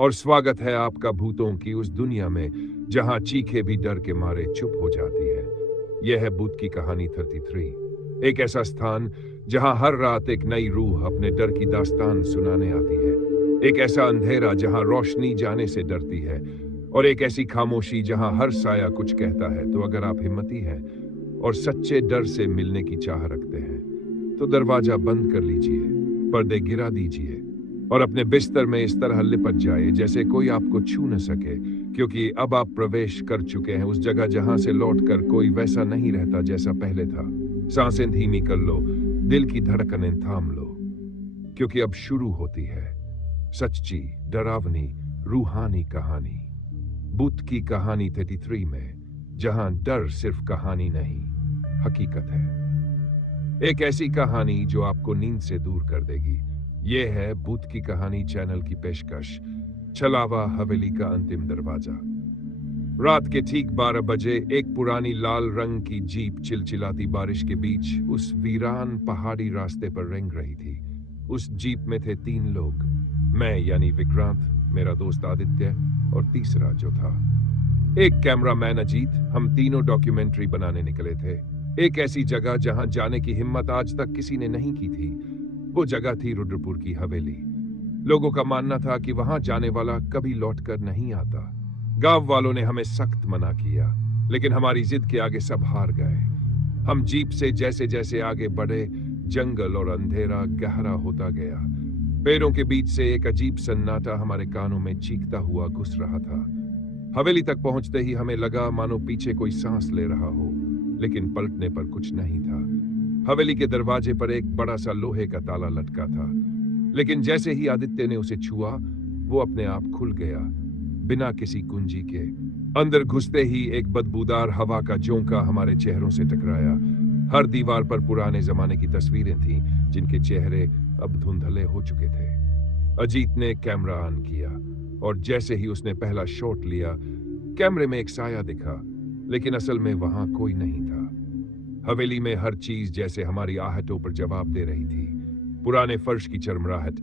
और स्वागत है आपका भूतों की उस दुनिया में जहां चीखें भी डर के मारे चुप हो जाती है। यह है भूत की कहानी 33, एक ऐसा स्थान जहां हर रात एक नई रूह अपने डर की दास्तान सुनाने आती है। एक ऐसा अंधेरा जहां रोशनी जाने से डरती है, और एक ऐसी खामोशी जहां हर साया कुछ कहता है। तो अगर आप हिम्मती हैं और सच्चे डर से मिलने की चाह रखते हैं, तो दरवाजा बंद कर लीजिए, पर्दे गिरा दीजिए और अपने बिस्तर में इस तरह लिपट जाए जैसे कोई आपको छू न सके, क्योंकि अब आप प्रवेश कर चुके हैं उस जगह जहां से लौटकर कोई वैसा नहीं रहता जैसा पहले था। सांसें धीमी कर लो, दिल की धड़कनें थाम लो, क्योंकि अब शुरू होती है सच्ची, डरावनी, रूहानी कहानी। भूत की कहानी 33 में, जहां डर सिर्फ कहानी नहीं, हकीकत है। एक ऐसी कहानी जो आपको नींद से दूर कर देगी। यह है भूत की कहानी चैनल की पेशकश, छलावा हवेली का अंतिम दरवाजा। रात के ठीक 12 बजे एक पुरानी लाल रंग की जीप चिलचिलाती बारिश के बीच उस वीरान पहाड़ी रास्ते पर रेंग रही थी। उस जीप में थे 3 लोग, मैं यानी विक्रांत, मेरा दोस्त आदित्य और तीसरा जो था एक कैमरामैन अजीत। हम तीनों डॉक्यूमेंट्री बनाने निकले थे, एक ऐसी जगह जहां जाने की हिम्मत आज तक किसी ने नहीं की थी। वो जगह थी रुद्रपुर की हवेली। लोगों का मानना था कि वहां जाने वाला कभी लौटकर नहीं आता। गांव वालों ने हमें सख्त मना किया, लेकिन हमारी जिद के आगे सब हार गए। हम जीप से जैसे जैसे आगे बढ़े, जंगल और अंधेरा गहरा होता गया। पेड़ों के बीच से एक अजीब सन्नाटा हमारे कानों में चीखता हुआ घुस रहा था। हवेली तक पहुंचते ही हमें लगा मानो पीछे कोई सांस ले रहा हो, लेकिन पलटने पर कुछ नहीं था। हवेली के दरवाजे पर एक बड़ा सा लोहे का ताला लटका था, लेकिन जैसे ही आदित्य ने उसे छुआ, वो अपने आप खुल गया, बिना किसी कुंजी के। अंदर घुसते ही एक बदबूदार हवा का झोंका हमारे चेहरों से टकराया। हर दीवार पर पुराने जमाने की तस्वीरें थीं, जिनके चेहरे अब धुंधले हो चुके थे। अजीत ने कैमरा ऑन किया, और जैसे ही उसने पहला शॉट लिया, कैमरे में एक साया दिखा, लेकिन असल में वहां कोई नहीं था। हवेली में हर चीज जैसे हमारी आहटों पर जवाब दे रही थी। पुराने फर्श की चरमराहट,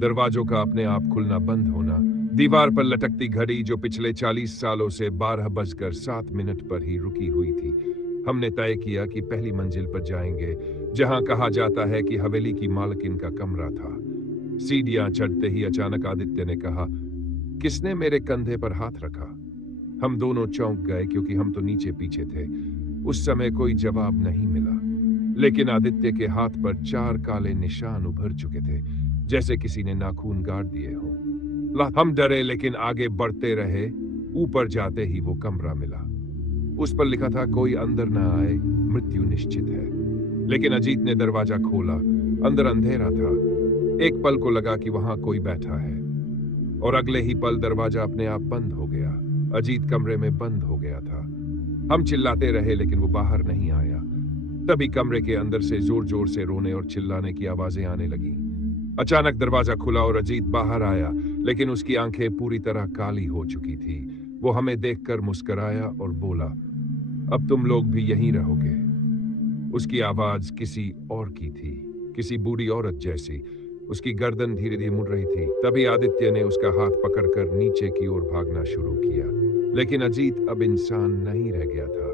दरवाजों का अपने आप खुलना बंद होना, दीवार पर लटकती घड़ी जो पिछले 40 सालों से 12:07 पर ही रुकी हुई थी। हमने तय किया कि पहली मंजिल पर जाएंगे, जहां कहा जाता है कि हवेली की मालकिन का कमरा था। सीढ़ियां चढ़ते ही अचानक आदित्य ने कहा, किसने मेरे कंधे पर हाथ रखा? हम दोनों चौंक गए, क्योंकि हम तो नीचे पीछे थे। उस समय कोई जवाब नहीं मिला, लेकिन आदित्य के हाथ पर 4 काले निशान उभर चुके थे, जैसे किसी ने नाखून गाड़ दिए हो। हम डरे, लेकिन आगे बढ़ते रहे। ऊपर जाते ही वो कमरा मिला। उस पर लिखा था, कोई अंदर ना आए, मृत्यु निश्चित है। लेकिन अजीत ने दरवाजा खोला। अंदर अंधेरा था। एक पल को लगा कि वहां कोई बैठा है, और अगले ही पल दरवाजा अपने आप बंद हो गया। अजीत कमरे में बंद हो गया था। हम चिल्लाते रहे, लेकिन वो बाहर नहीं आया। तभी कमरे के अंदर से जोर जोर से रोने और चिल्लाने की आवाजें आने लगी। अचानक दरवाजा खुला और अजीत बाहर आया, लेकिन उसकी आंखें पूरी तरह काली हो चुकी थी। वो हमें देखकर मुस्कुराया और बोला, अब तुम लोग भी यहीं रहोगे। उसकी आवाज किसी और की थी, किसी बूढ़ी औरत जैसी। उसकी गर्दन धीरे धीरे मुड़ रही थी। तभी आदित्य ने उसका हाथ पकड़कर नीचे की ओर भागना शुरू किया, लेकिन अजीत अब इंसान नहीं रह गया था।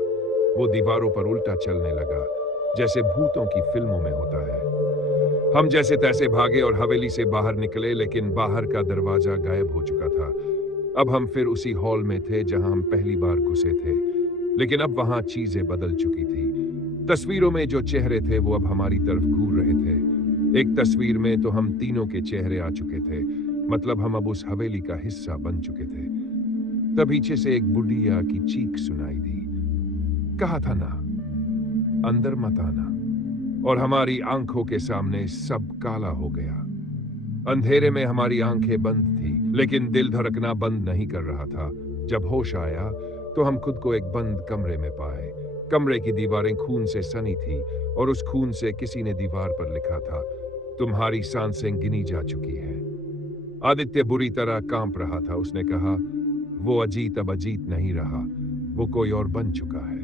वो दीवारों पर उल्टा चलने लगा, जैसे भूतों की फिल्मों में होता है। हम जैसे तैसे भागे और हवेली से बाहर निकले, लेकिन बाहर का दरवाजा गायब हो चुका था। अब हम फिर उसी हॉल में थे जहां हम पहली बार घुसे थे, लेकिन अब वहां चीजें बदल चुकी थी। तस्वीरों में जो चेहरे थे वो अब हमारी तरफ घूर रहे थे। एक तस्वीर में तो हम तीनों के चेहरे आ चुके थे, मतलब हम अब उस हवेली का हिस्सा बन चुके थे। तब पीछे से एक बुढ़िया की चीख सुनाई दी, कहा था ना, अंदर मत आना। और हमारी आंखों के सामने सब काला हो गया। अंधेरे में हमारी आंखें बंद थी, लेकिन दिल धड़कना बंद नहीं कर रहा था। जब होश आया तो हम खुद को एक बंद कमरे में पाए। कमरे की दीवारें खून से सनी थी, और उस खून से किसी ने दीवार पर लिखा था, तुम्हारी सांसें गिनी जा चुकी हैं। आदित्य बुरी तरह कांप रहा था। उसने कहा, वो अजीत अब अजीत नहीं रहा, वो कोई और बन चुका है।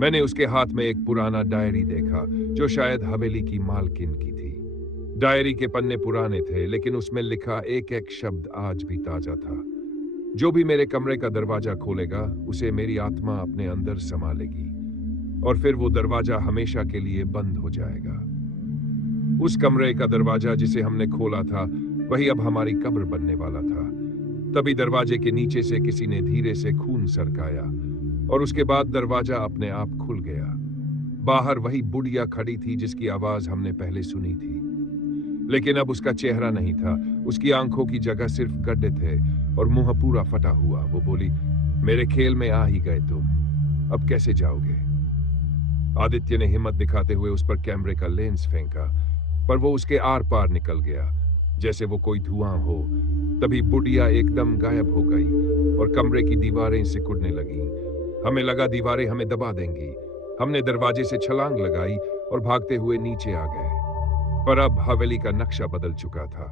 मैंने उसके हाथ में एक पुराना डायरी देखा, जो शायद हवेली की मालकिन की थी। डायरी के पन्ने पुराने थे, लेकिन उसमें लिखा एक एक शब्द आज भी ताजा था। जो भी मेरे कमरे का दरवाजा खोलेगा, उसे मेरी आत्मा अपने अंदर समा लेगी और फिर वो दरवाजा हमेशा के लिए बंद हो जाएगा। उस कमरे का दरवाजा जिसे हमने खोला था, वही अब हमारी कब्र बनने वाला था। तभी दरवाजे के नीचे से किसी ने धीरे से खून सरकाया और उसके बाद दरवाजा अपने आप खुल गया। बाहर वही बुढ़िया खड़ी थी जिसकी आवाज हमने पहले सुनी थी, लेकिन अब उसका चेहरा नहीं था। उसकी आंखों की जगह सिर्फ गड्ढे थे और मुंह पूरा फटा हुआ। वो बोली, मेरे खेल में आ ही गए तुम, अब कैसे जाओगे? आदित्य ने हिम्मत दिखाते हुए उस पर कैमरे का लेंस फेंका, पर वो उसके आर पार निकल गया जैसे वो कोई धुआं हो। तभी बुढ़िया एकदम गायब हो गई और कमरे की दीवारें सिकुड़ने लगी। हमें लगा दीवारें हमें दबा देंगी। हमने दरवाजे से छलांग लगाई और भागते हुए नीचे आ गए। पर अब हवेली का नक्शा बदल चुका था।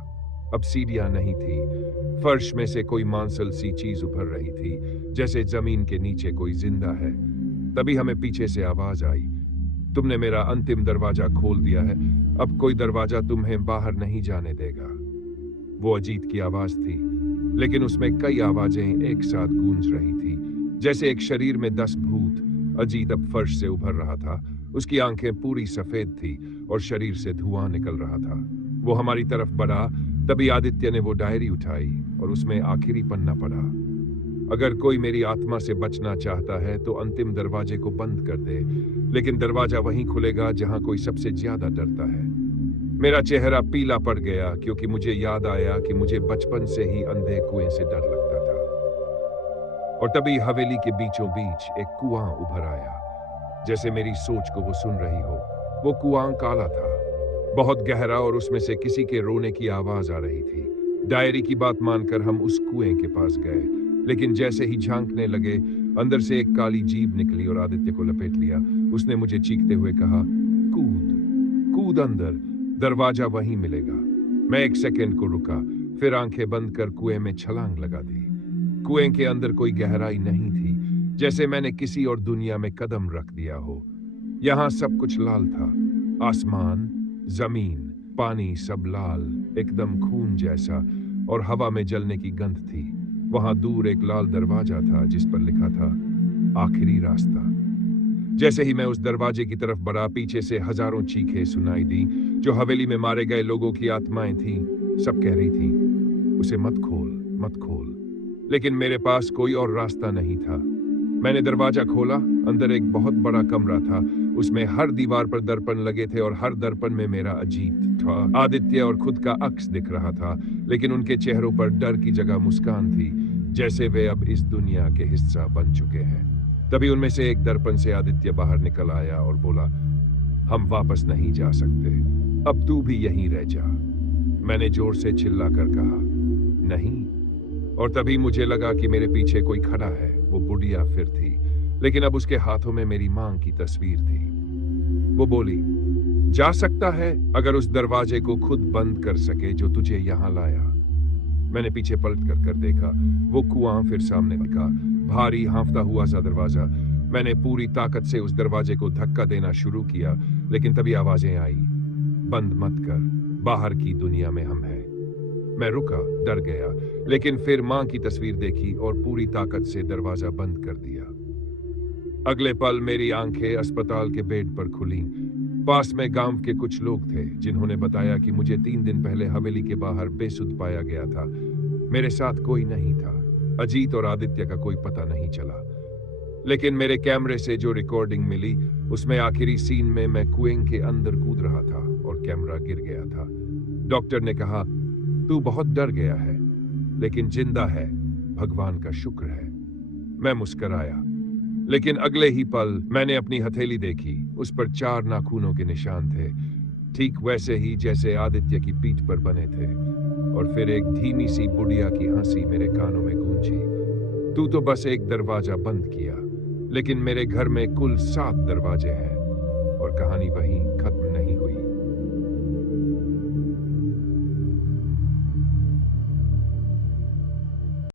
अब सीढ़ियां नहीं थी। फर्श में से कोई मांसल सी चीज उभर रही थी, जैसे जमीन के नीचे कोई जिंदा है। तभी हमें पीछे से आवाज आई, तुमने मेरा अंतिम दरवाजा खोल दिया है, अब कोई दरवाजा तुम्हें बाहर नहीं जाने देगा। वो अजीत की आवाज थी, लेकिन उसमें कई आवाजें एक साथ गूंज रही थी, जैसे एक शरीर में 10 भूत। अजीत अब फर्श से उभर रहा था। उसकी आंखें पूरी सफेद थी और शरीर से धुआं निकल रहा था। वो हमारी तरफ बढ़ा। तभी आदित्य ने वो डायरी उठाई और उसमें आखिरी पन्ना पढ़ा। अगर कोई मेरी आत्मा से बचना चाहता है तो अंतिम दरवाजे को बंद कर दे, लेकिन दरवाजा वहीं खुलेगा जहां कोई सबसे ज्यादा डरता है। मेरा चेहरा पीला पड़ गया क्योंकि मुझे याद आया कि मुझे बचपन से ही अंधे कुएं से डर लगता था। और तभी हवेली के बीचों बीच एक कुआं उभर आया, जैसे मेरी सोच को वो सुन रही हो। वो कुआं काला था, बहुत गहरा, और उसमें से किसी के रोने की आवाज आ रही थी। डायरी की बात मानकर हम उस कुएं के पास गए, लेकिन जैसे ही झांकने लगे, अंदर से एक काली जीभ निकली और आदित्य को लपेट लिया। उसने मुझे चीखते हुए कहा, कूद कूद अंदर, दरवाजा वहीं मिलेगा। मैं 1 सेकंड को रुका, फिर आंखें बंद कर कुएं में छलांग लगा दी। कुएं के अंदर कोई गहराई नहीं थी, जैसे मैंने किसी और दुनिया में कदम रख दिया हो। यहां सब कुछ लाल था, आसमान, जमीन, पानी, सब लाल, एकदम खून जैसा, और हवा में जलने की गंध थी। वहां दूर एक लाल दरवाजा था जिस पर लिखा था, आखिरी रास्ता। जैसे ही मैं उस दरवाजे की तरफ बढ़ा, पीछे से हजारों चीखें सुनाई दी। जो हवेली में मारे गए लोगों की आत्माएं थीं, सब कह रही थी, उसे मत खोल, मत खोल। लेकिन मेरे पास कोई और रास्ता नहीं था। मैंने दरवाजा खोला। अंदर एक बहुत बड़ा कमरा था। उसमें हर दीवार पर दर्पण लगे थे और हर दर्पण में मेरा अजीत था, आदित्य और खुद का अक्स दिख रहा था, लेकिन उनके चेहरों पर डर की जगह मुस्कान थी, जैसे वे अब इस दुनिया के हिस्सा बन चुके हैं। तभी उनमें से एक दर्पण से आदित्य बाहर निकल आया और बोला, हम वापस नहीं जा सकते, अब तू भी यहीं रह जा। मैंने जोर से चिल्लाकर कहा, नहीं। और तभी मुझे लगा कि मेरे पीछे कोई खड़ा है। वो बुढ़िया फिर थी, लेकिन अब उसके हाथों में मेरी मां की तस्वीर थी। वो बोली, जा सकता है अगर उस दरवाजे को खुद बंद कर सके जो तुझे यहां लाया। मैंने पीछे पलट कर देखा। वो कुआं फिर सामने दिखा, भारी हांफता हुआ सा दरवाजा। मैंने पूरी ताकत से उस दरवाजे को धक्का देना शुरू किया, लेकिन तभी आवाजें आई, बंद मत कर, बाहर की दुनिया में हम हैं। मैं रुका, डर गया, लेकिन फिर मां की तस्वीर देखी और पूरी ताकत से दरवाजा बंद कर दिया। अगले पल मेरी आंखें अस्पताल के बेड पर खुली। पास में गांव के कुछ लोग थे जिन्होंने बताया कि मुझे 3 दिन पहले हवेली के बाहर बेसुध पाया गया था। मेरे साथ कोई नहीं था। अजीत और आदित्य का कोई पता नहीं चला, लेकिन मेरे कैमरे से जो रिकॉर्डिंग मिली, उसमें आखिरी सीन में मैं कुएं के अंदर कूद रहा था और कैमरा गिर गया था। डॉक्टर ने कहा, तू बहुत डर गया है, लेकिन जिंदा है, भगवान का शुक्र है। मैं मुस्कुराया, लेकिन अगले ही पल मैंने अपनी हथेली देखी। उस पर 4 नाखूनों के निशान थे, ठीक वैसे ही जैसे आदित्य की पीठ पर बने थे। और फिर एक धीमी सी बुढ़िया की हंसी मेरे कानों में गूंजी, तू तो बस एक दरवाजा बंद किया, लेकिन मेरे घर में कुल 7 दरवाजे हैं। और कहानी वहीं खत्म।